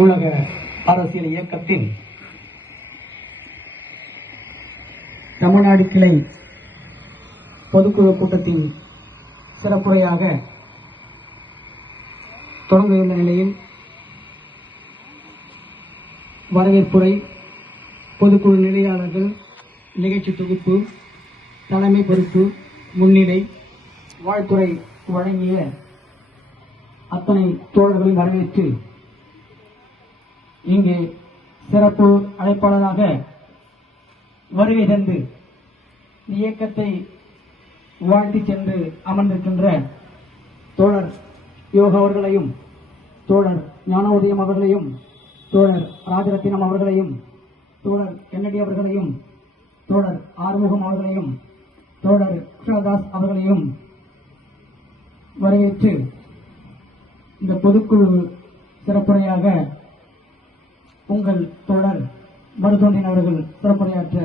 உலக அரசியல் இயக்கத்தின் தமிழ்நாடு கிளை பொதுக்குழு கூட்டத்தின் சிறப்புரையாக தொடங்கியுள்ள நிலையில் வரவேற்புரை, பொதுக்குழு நிலையாளர்கள், நிகழ்ச்சி தொகுப்பு, தலைமை பொறுப்பு, முன்னிலை, வாழ்த்துறை வழங்கிய அத்தனை தோழர்களையும் வரவேற்று இங்கே சிறப்பு அழைப்பாளராக வருகை தந்து இயக்கத்தை வாழ்த்தி சென்று அமர்ந்திருக்கின்ற தோழர் யோகா அவர்களையும், தோழர் ஞானோதயம் அவர்களையும், தோழர் ராஜரத்தினம் அவர்களையும், தோழர் கென்னடி அவர்களையும், தோழர் ஆறுமுகம் அவர்களையும், தோழர் கிருஷ்ணதாஸ் அவர்களையும் வரவேற்று இந்த பொதுக்குழு சிறப்புரையாக உங்கள் தோழர் மருதோண்டின் அவர்கள் சிறப்புரையாற்ற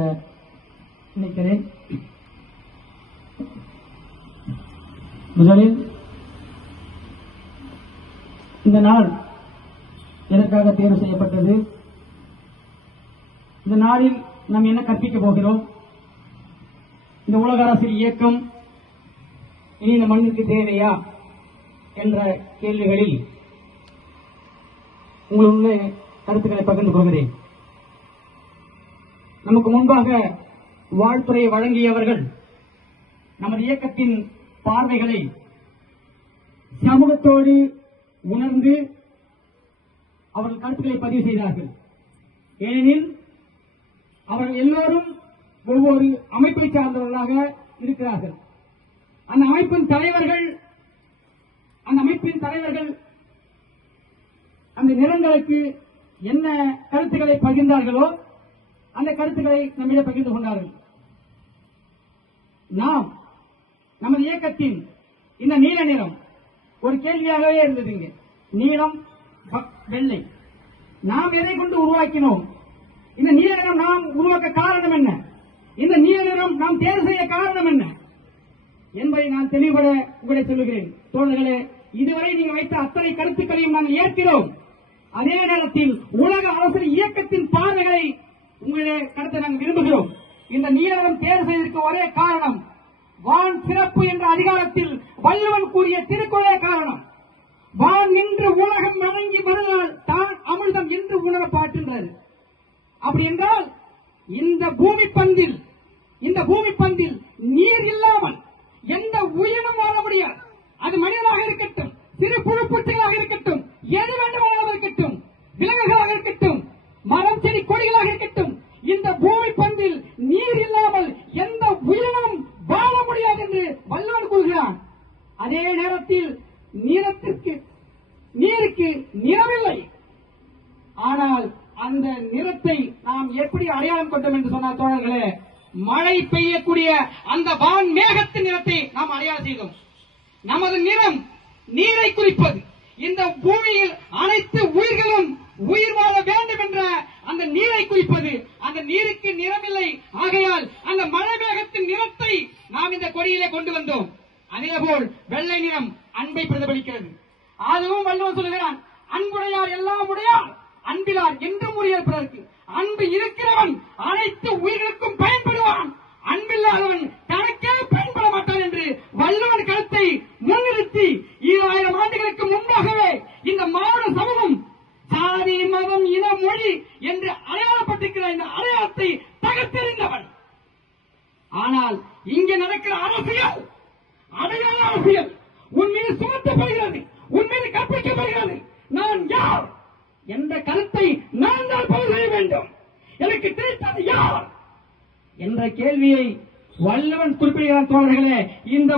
நினைக்கிறேன். முதலில் இந்த நாள் எதற்காக தேர்வு செய்யப்பட்டது, இந்த நாளில் நாம் என்ன கற்பிக்கப் போகிறோம், இந்த உலக அரசியல் இயக்கம் இனி இந்த மண்ணிற்கு தேவையா என்ற கேள்விகளில் உங்களுடைய கருத்துக்களை பகிர்ந்து கொள்கிறேன். நமக்கு முன்பாக வாழ்த்துறை வழங்கியவர்கள் நமது இயக்கத்தின் பார்வைகளை சமூகத்தோடு உணர்ந்து அவர்கள் கருத்துக்களை பதிவு செய்தார்கள். ஏனெனில் அவர்கள் எல்லோரும் ஒவ்வொரு அமைப்பை சார்ந்தவர்களாக இருக்கிறார்கள். அந்த அமைப்பின் தலைவர்கள் அந்த நிறங்களுக்கு என்ன கருத்துக்களை பகிர்ந்தார்களோ அந்த கருத்துக்களை நம்மிடம் பகிர்ந்து கொண்டார்கள். நாம் நமது இயக்கத்தின் இந்த நீல நிறம் ஒரு கேள்வியாகவே இருந்ததுங்க. நீலம், வெள்ளை நாம் எதை கொண்டு உருவாக்கினோம்? இந்த நீல நிறம் நாம் உருவாக்க காரணம் என்ன? இந்த நீல நிறம் நாம் தேர்வு செய்ய காரணம் என்ன என்பதை நான் தெளிவுபட உங்களை சொல்லுகிறேன். தோழர்களே, இதுவரை நீங்கள் வைத்த அத்தனை கருத்துக்களையும் நாங்கள் ஏற்கிறோம். அதே நேரத்தில் உலக அரசியல் இயக்கத்தின் பார்வைகளை உங்களே கடத்த நாங்கள் விரும்புகிறோம். இந்த நீலம் தேர்வு செய்வதற்கு ஒரே காரணம், வான் சிறப்பு என்ற அதிகாரத்தில் வள்ளுவன் கூறிய திருக்குறளே காரணம். வான் நின்று உலகம் வணங்கி வருவதால் தான் அமிர்தம் என்று உணர பாட்டுன்றது. அப்படி என்றால் இந்த பூமி பந்தில் நீர் இல்லாமல் எந்த உயிரும் வாழ முடியாது. அது மனிதனாக இருக்கட்டும், சிறு புழு பூச்சிகளாக இருக்கட்டும், எது வேண்டுமானாலும் இருக்கட்டும், விலங்குகளாக இருக்கட்டும், மரம் செடி கொடிகளாக இருக்கட்டும், இந்த பூமி பந்தில் நீர் இல்லாமல் எந்த உயிரினும் வாழ முடியாது என்று வள்ளுவன் கூறுகிறான். அதே நேரத்தில் நீருக்கு நிறமில்லை. ஆனால் அந்த நிறத்தை நாம் எப்படி அடையாளம் கொண்டோம் என்று சொன்னால் தோழர்களே, மழை பெய்யக்கூடிய அந்த வான் மேகத்தின் நிறத்தை நாம் அடையாளம் செய்தோம். நமது நிறம் நீரை குறிப்பது. இந்த பூமியில் அனைத்து உயிர்களும் உயிர் வாழ வேண்டும் என்ற அந்த நீரை குறிப்பது. அந்த நீருக்கு நிறமில்லை. ஆகையால் அந்த மழை மேகத்தின் நிறத்தை நாம் இந்த கொடியிலே கொண்டு வந்தோம். அதேபோல் வெள்ளை நிறம் அன்பை பிரதிபலிக்கிறது. அதுவும் வள்ளுவன் சொல்லுகிறான், அன்புடையார் எல்லாம் உடையார், அன்பிலார் என்றும் உரியர் பிறருக்கு. அன்பு இருக்கிறவன் அனைத்து உயிர்களுக்கும் பயன்படுவான், அன்பில்லாதவன் தனக்கே பயன்பட மாட்டான் என்று வள்ளுவன் கருத்தை முன்னிறுத்தி 2000 ஆண்டுகளுக்கு முன்பாகவே இந்த மானுட சமூகம் சாதி, மதம், இனம், மொழி என்று அடையாளப்பட்டிருக்கிற இந்த அடையாளத்தை தகர்த்தெறிந்தவன். ஆனால் இங்கே நடக்கிற அரசியல் அடையாள அரசியல் உன்மீது சுமத்தப்படுகிறது, உன்மீது கற்பிக்கப்படுகிறது. நான் யார் என்ற கருத்தை நான் தான் பதிவு செய்ய வேண்டும். எனக்கு தெரிந்தது யார் என்ற கேள்வியை வள்ளுவன் குறிப்பிடுகிறான். தோழர்களே, இந்த